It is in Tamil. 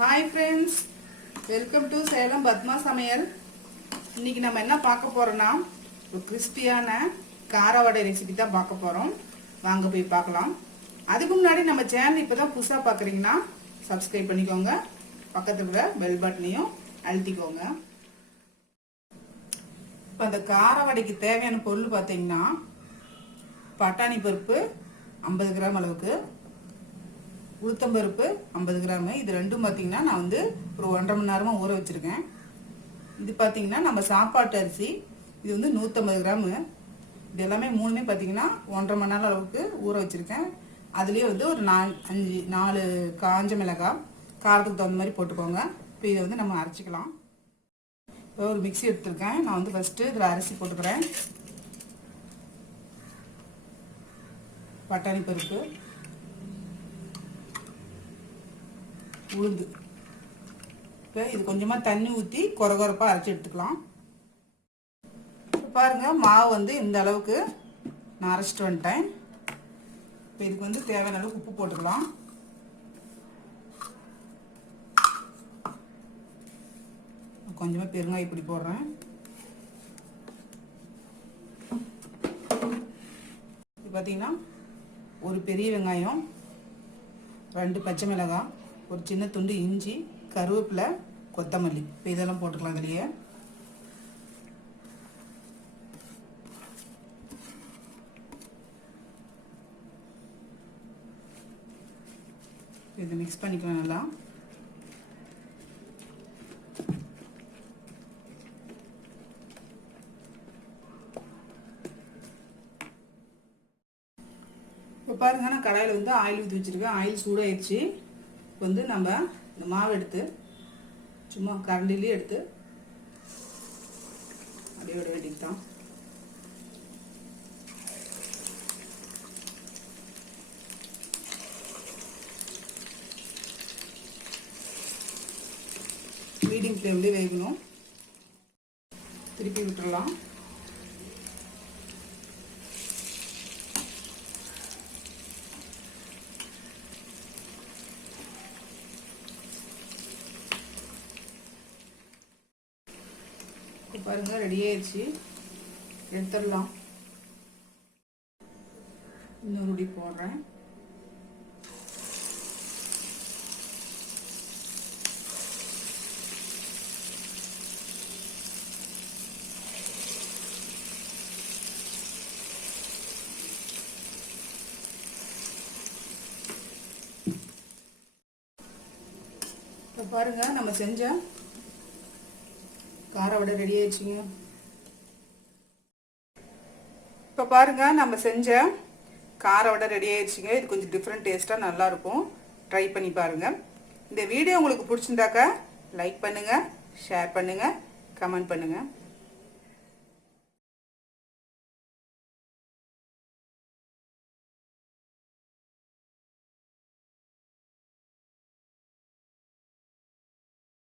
Hi friends, welcome to Salem Padma சமையல். இன்னைக்கு நம்ம என்ன பார்க்க போறோம்னா ஒரு கிறிஸ்பியான கார வடை ரெசிபி தான் பார்க்க போறோம். வாங்க போய் பார்க்கலாம். அதுக்கு முன்னாடி நம்ம சேனல் இப்பதான் புதுசாக பார்க்குறீங்கன்னா சப்ஸ்கிரைப் பண்ணிக்கோங்க. பக்கத்துல கூட பெல் பட்டனையும் அழுத்திக்கோங்க. இப்போ அந்த கார வடைக்கு தேவையான பொருள் பார்த்தீங்கன்னா பட்டாணி பருப்பு 50 கிராம் அளவுக்கு, உளுத்தம்பருப்பு 50 கிராம். இது ரெண்டும் பார்த்தீங்கன்னா நான் வந்து ஒரு 1.5 மணி நேரமாக ஊற வச்சுருக்கேன். இது பார்த்தீங்கன்னா நம்ம சாப்பாட்டு அரிசி, இது வந்து 150 கிராமு. இது எல்லாமே மூணுமே பார்த்தீங்கன்னா 1.5 மணி நேரம் அளவுக்கு ஊற வச்சுருக்கேன். அதுலேயே வந்து ஒரு 4 காஞ்ச மிளகாய் காரத்துக்கு தகுந்த மாதிரி போட்டுக்கோங்க. இப்போ இதை வந்து நம்ம அரைச்சிக்கலாம். இப்போ ஒரு மிக்ஸி எடுத்துருக்கேன். நான் வந்து ஃபஸ்ட்டு இதில் அரிசி போட்டுக்கிறேன். பட்டாணி பருப்பு, உளுந்து. இப்போ இது கொஞ்சமாக தண்ணி ஊற்றி கொரகொரப்பாக அரைச்சி எடுத்துக்கலாம். இப்போ பாருங்கள், மாவு வந்து இந்த அளவுக்கு நான் அரைச்சிட்டு வந்துட்டேன். இப்போ இதுக்கு வந்து தேவையான அளவுக்கு உப்பு போட்டுக்கலாம். கொஞ்சமாக பெருங்காயம் இப்படி போடுறேன். இப்போ பார்த்தீங்கன்னா ஒரு பெரிய வெங்காயம், 2 பச்சை மிளகாய், ஒரு சின்ன துண்டு இஞ்சி, கருவேப்பிலை, கொத்தமல்லி. இப்போ இதெல்லாம் போட்டுக்கலாம் இதுலேயே. இதை மிக்ஸ் பண்ணிக்கலாம் நல்லா. இப்போ பாருங்க, நான் கடாயில் வந்து ஆயில் ஊற்றி வச்சுருக்கேன். ஆயில் சூடாயிடுச்சு. இப்போ வந்து நம்ம இந்த மாவு எடுத்து சும்மா கரண்டிலே எடுத்து அப்படியே விட வேண்டியது தான். மீடியம் ஃப்ளேம்லேயே வேகணும். திருப்பி விட்டுடலாம். பாருங்க, ரெடி ஆயிடுச்சு. எடுத்துடலாம். இன்னொரு உடி போடுறேன். இப்போ பாருங்க, நம்ம செஞ்ச கார வடை ரெடி ஆயிடுச்சுங்க. இப்போ பாருங்க, நம்ம செஞ்ச கார வடை ரெடி ஆயிடுச்சுங்க. இது கொஞ்சம் டிஃப்ரெண்ட் டேஸ்ட்டாக நல்லாயிருக்கும். ட்ரை பண்ணி பாருங்கள். இந்த வீடியோ உங்களுக்கு பிடிச்சிருந்தாக்கா லைக் பண்ணுங்கள், ஷேர் பண்ணுங்கள், கமெண்ட் பண்ணுங்கள்.